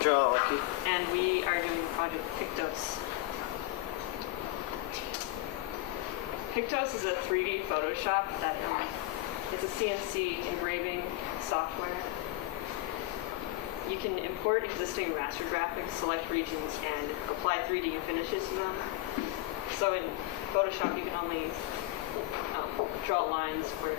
Joel. And we are doing Project Pictos. Pictos is a 3D Photoshop that it's a CNC engraving software. You can import existing raster graphics, select regions, and apply 3D finishes to them. So in Photoshop, you can only draw lines where...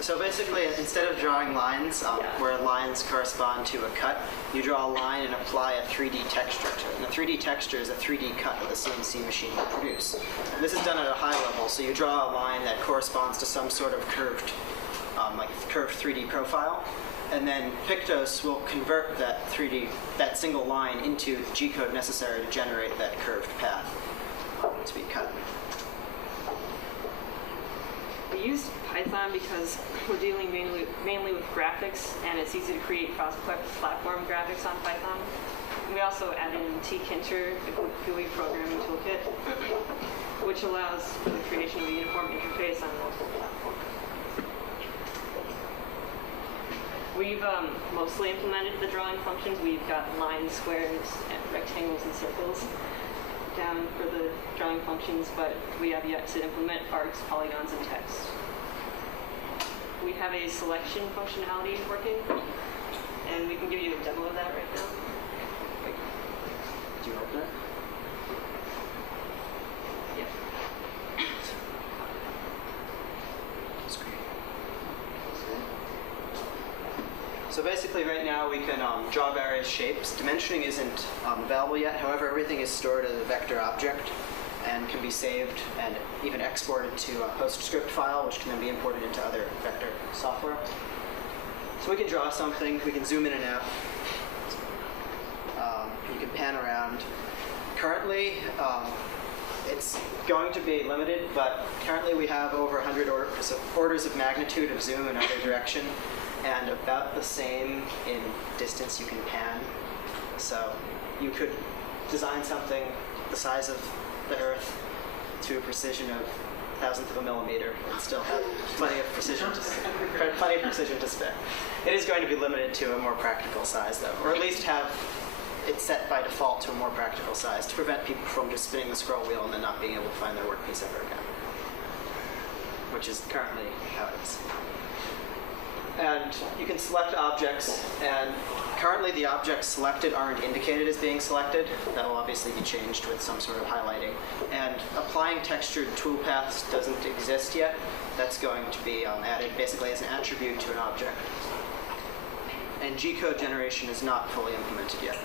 So basically, instead of drawing lines where lines correspond to a cut, you draw a line and apply a 3D texture to it. And a 3D texture is a 3D cut that the CNC machine will produce. And this is done at a high level, so you draw a line that corresponds to some sort of curved 3D profile. And then Pictos will convert that single line into the G-code necessary to generate that curved path to be cut. We used Python because we're dealing mainly with graphics, and it's easy to create cross-platform graphics on Python. We also added in tkinter, the GUI programming toolkit, which allows for the creation of a uniform interface on multiple platforms. We've mostly implemented the drawing functions. We've got lines, squares, and rectangles, and circles down for the drawing functions, but we have yet to implement arcs, polygons, and text. We have a selection functionality working, and we can give you a demo of that right now. Do you open it? Yeah. So basically right now we can draw various shapes. Dimensioning isn't available yet, however everything is stored as a vector object and can be saved and even exported to a PostScript file, which can then be imported into other vector software. So we can draw something, we can zoom in and out, you can pan around. Currently, it's going to be limited, but currently we have over 100 orders of magnitude of zoom in either direction, and about the same in distance you can pan. So you could design something the size of the Earth to a precision of 1,000th of a millimeter and still have plenty of precision to spare. It is going to be limited to a more practical size, though, or at least have it set by default to a more practical size to prevent people from just spinning the scroll wheel and then not being able to find their workpiece ever again, which is currently how it is. And you can select objects, and currently the objects selected aren't indicated as being selected. That will obviously be changed with some sort of highlighting. And applying textured toolpaths doesn't exist yet. That's going to be added basically as an attribute to an object. And G-code generation is not fully implemented yet.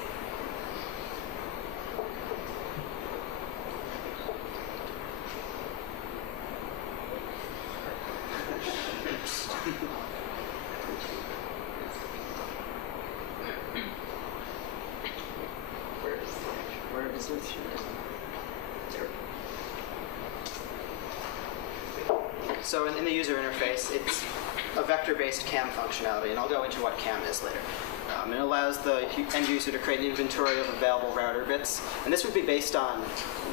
So in the user interface, it's a vector-based CAM functionality, and I'll go into what CAM is later. It allows the end user to create an inventory of available router bits, and this would be based on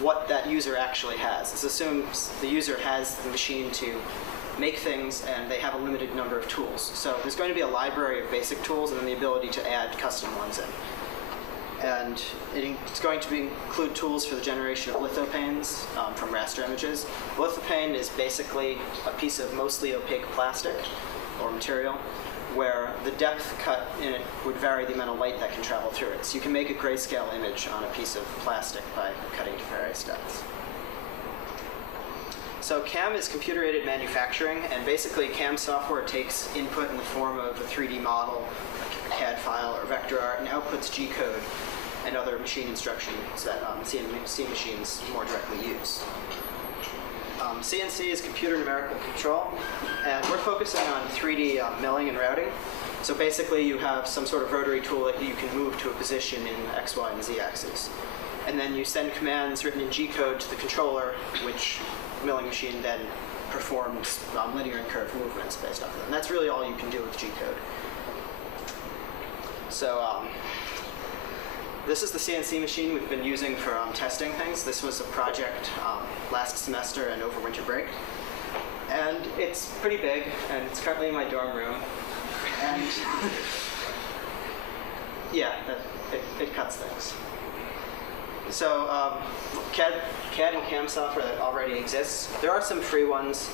what that user actually has. This assumes the user has the machine to make things, and they have a limited number of tools. So there's going to be a library of basic tools, and then the ability to add custom ones in. And it's going to include tools for the generation of lithopanes from raster images. A lithopane is basically a piece of mostly opaque plastic or material where the depth cut in it would vary the amount of light that can travel through it. So you can make a grayscale image on a piece of plastic by cutting to various depths. So CAM is computer-aided manufacturing, and basically CAM software takes input in the form of a 3D model, a CAD file, or vector art, and outputs G-code and other machine instructions that CNC machines more directly use. CNC is computer numerical control, and we're focusing on 3D milling and routing. So basically you have some sort of rotary tool that you can move to a position in the X, Y, and Z axes. And then you send commands written in G-code to the controller, which the milling machine then performs linear and curved movements based off of it. And that's really all you can do with G-code. So this is the CNC machine we've been using for testing things. This was a project last semester and over winter break. And it's pretty big, and it's currently in my dorm room. And Yeah, it cuts things. So CAD and CAM software that already exists. There are some free ones.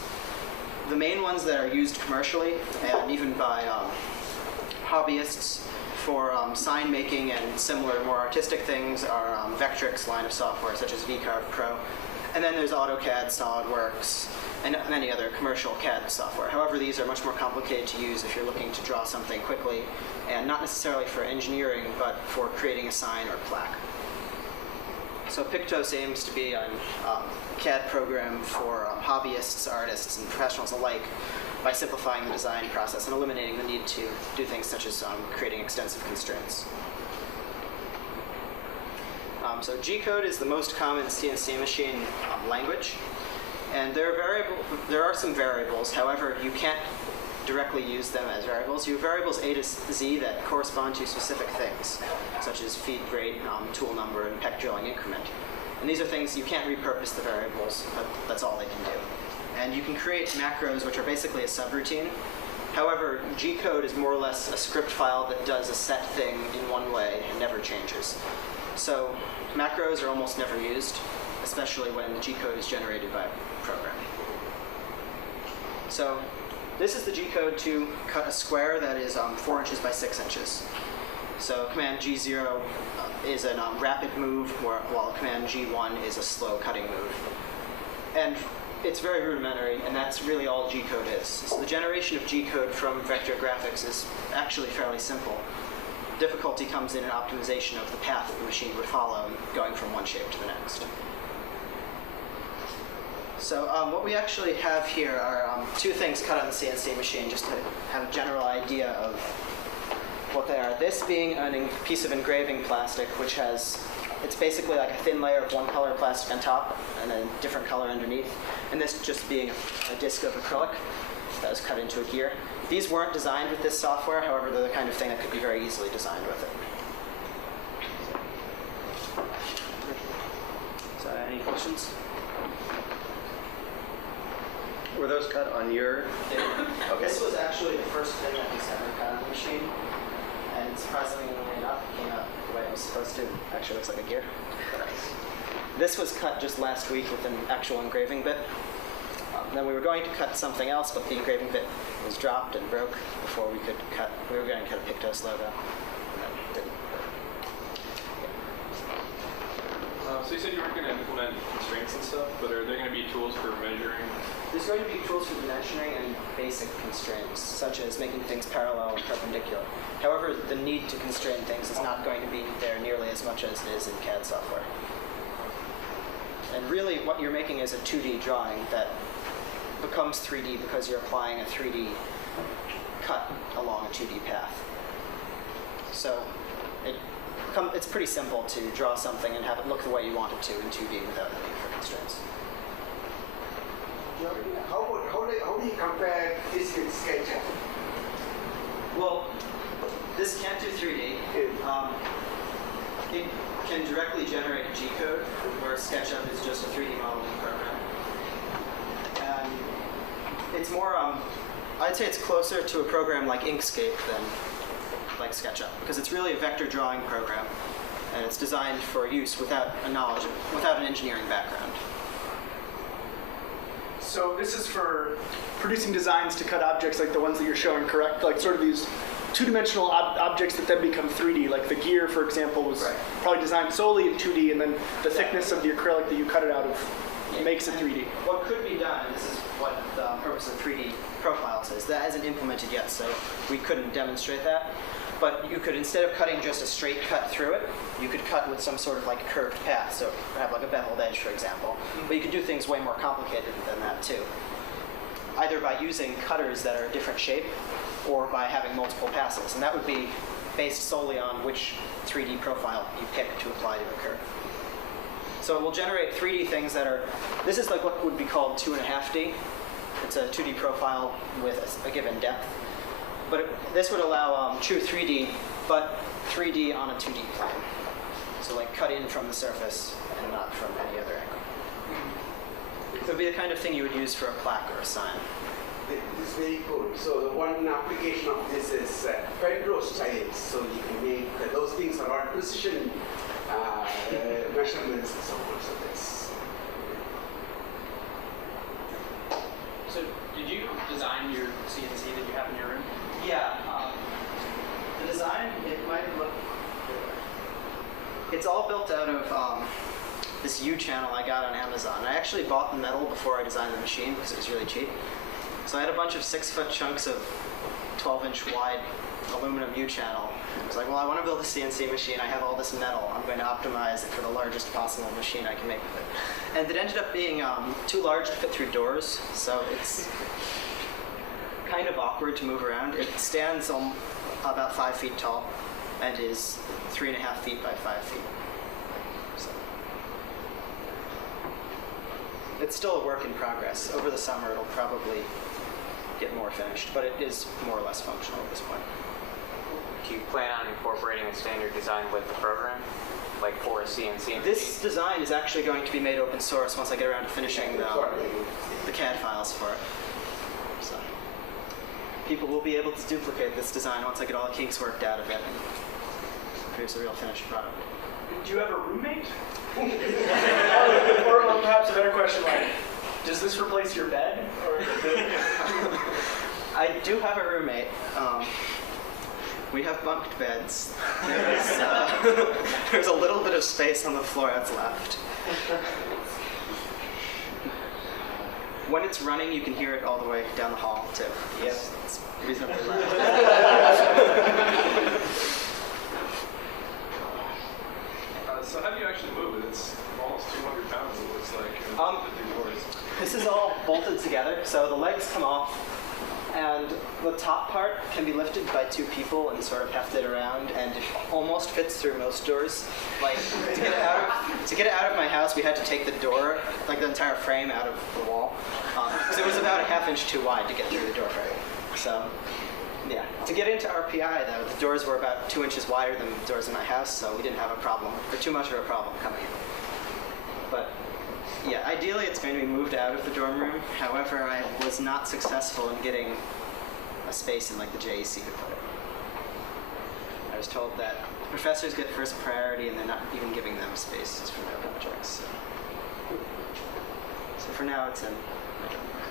The main ones that are used commercially and even by hobbyists for sign making and similar more artistic things are Vectrix line of software such as VCarve Pro. And then there's AutoCAD, SolidWorks, and many other commercial CAD software. However, these are much more complicated to use if you're looking to draw something quickly, and not necessarily for engineering, but for creating a sign or plaque. So Pictos aims to be a CAD program for hobbyists, artists, and professionals alike by simplifying the design process and eliminating the need to do things such as creating extensive constraints. So G-code is the most common CNC machine language, and there are some variables. However, you can't directly use them as variables. You have variables A to Z that correspond to specific things, such as feed grade, tool number, and peck drilling increment. And these are things you can't repurpose the variables, but that's all they can do. And you can create macros, which are basically a subroutine. However, G-code is more or less a script file that does a set thing in one way and never changes. So macros are almost never used, especially when the G-code is generated by a program. So this is the G-code to cut a square that is 4 inches by 6 inches. So command G0 is a rapid move, while command G1 is a slow cutting move. And it's very rudimentary, and that's really all G-code is. So the generation of G-code from vector graphics is actually fairly simple. Difficulty comes in optimization of the path the machine would follow, going from one shape to the next. So what we actually have here are 2 things cut on the CNC machine, just to have a general idea of what they are. This being a piece of engraving plastic, which has, it's basically like a thin layer of one color plastic on top and a different color underneath. And this just being a disc of acrylic that was cut into a gear. These weren't designed with this software, however, they're the kind of thing that could be very easily designed with it. So, any questions? Were those cut on your? Okay. This was actually the first thing that was ever cut on the machine, and surprisingly enough, it came out the way it was supposed to. Actually, looks like a gear. This was cut just last week with an actual engraving bit. Then we were going to cut something else, but the engraving bit was dropped and broke before we could cut. We were going to cut a Pictos logo, and then didn't. So you said you weren't going to implement constraints and stuff, but are there going to be tools for measuring? There's going to be tools for dimensioning and basic constraints, such as making things parallel and perpendicular. However, the need to constrain things is not going to be there nearly as much as it is in CAD software. And really, what you're making is a 2D drawing that becomes 3D because you're applying a 3D cut along a 2D path. So it's pretty simple to draw something and have it look the way you want it to in 2D without the need for constraints. How do you compare this with SketchUp? Well, this can't do 3D. It can directly generate a G-code, where SketchUp is just a 3D modeling program. And it's more, I'd say it's closer to a program like Inkscape than like SketchUp, because it's really a vector drawing program, and it's designed for use without an engineering background. So this is for producing designs to cut objects like the ones that you're showing, correct? Like sort of these two-dimensional objects that then become 3D. Like the gear, for example, was probably designed solely in 2D, and then the thickness of the acrylic that you cut it out of makes it 3D. What could be done, and this is what the purpose of 3D profiles is, that hasn't implemented yet, so we couldn't demonstrate that. But you could, instead of cutting just a straight cut through it, you could cut with some sort of like curved path, so have like a beveled edge, for example. But you could do things way more complicated than that too. Either by using cutters that are a different shape, or by having multiple passes. And that would be based solely on which 3D profile you pick to apply to a curve. So it will generate 3D things that are, this is like what would be called 2.5D. It's a 2D profile with a given depth. But this would allow true 3D, but 3D on a 2D plane. So like cut in from the surface and not from any other angle. So it would be the kind of thing you would use for a plaque or a sign. This is very cool. So the one application of this is Pedro styles. So you can make those precision measurements and so on. So that's So did you design your CNC that you have in your room? Yeah. The design, it might look. It's all built out of this U channel I got on Amazon. I actually bought the metal before I designed the machine because it was really cheap. So I had a bunch of 6-foot chunks of 12-inch wide aluminum U channel. I was like, well, I want to build a CNC machine. I have all this metal. I'm going to optimize it for the largest possible machine I can make with it. And it ended up being too large to fit through doors, so it's kind of awkward to move around. It stands about 5 feet tall and is 3.5 feet by 5 feet. So it's still a work in progress. Over the summer, it'll probably get more finished, but it is more or less functional at this point. Do you plan on incorporating a standard design with the program, like for a CNC? This design is actually going to be made open source once I get around to finishing the CAD files for it. So people will be able to duplicate this design once I get all the kinks worked out of it and produce a real finished product. Do you have a roommate? Or perhaps a better question, like, does this replace your bed? Or I do have a roommate. We have bunked beds. There's a little bit of space on the floor that's left. When it's running, you can hear it all the way down the hall, too. Yes, it's reasonably loud. So how do you actually move it? It's almost 200 pounds, it looks like. This is all bolted together, so the legs come off, and the top part can be lifted by 2 people and sort of hefted around, and it almost fits through most doors. Like, to get it out of my house, we had to take the door, like the entire frame, out of the wall, because it was about a ½ inch too wide to get through the door frame. So, yeah. To get into RPI, though, the doors were about 2 inches wider than the doors in my house, so we didn't have a problem, or too much of a problem coming in. But yeah, ideally it's going to be moved out of the dorm room. However, I was not successful in getting a space in like the JEC to put it. I was told that professors get first priority and they're not even giving them spaces for their projects. So for now it's in my dorm room.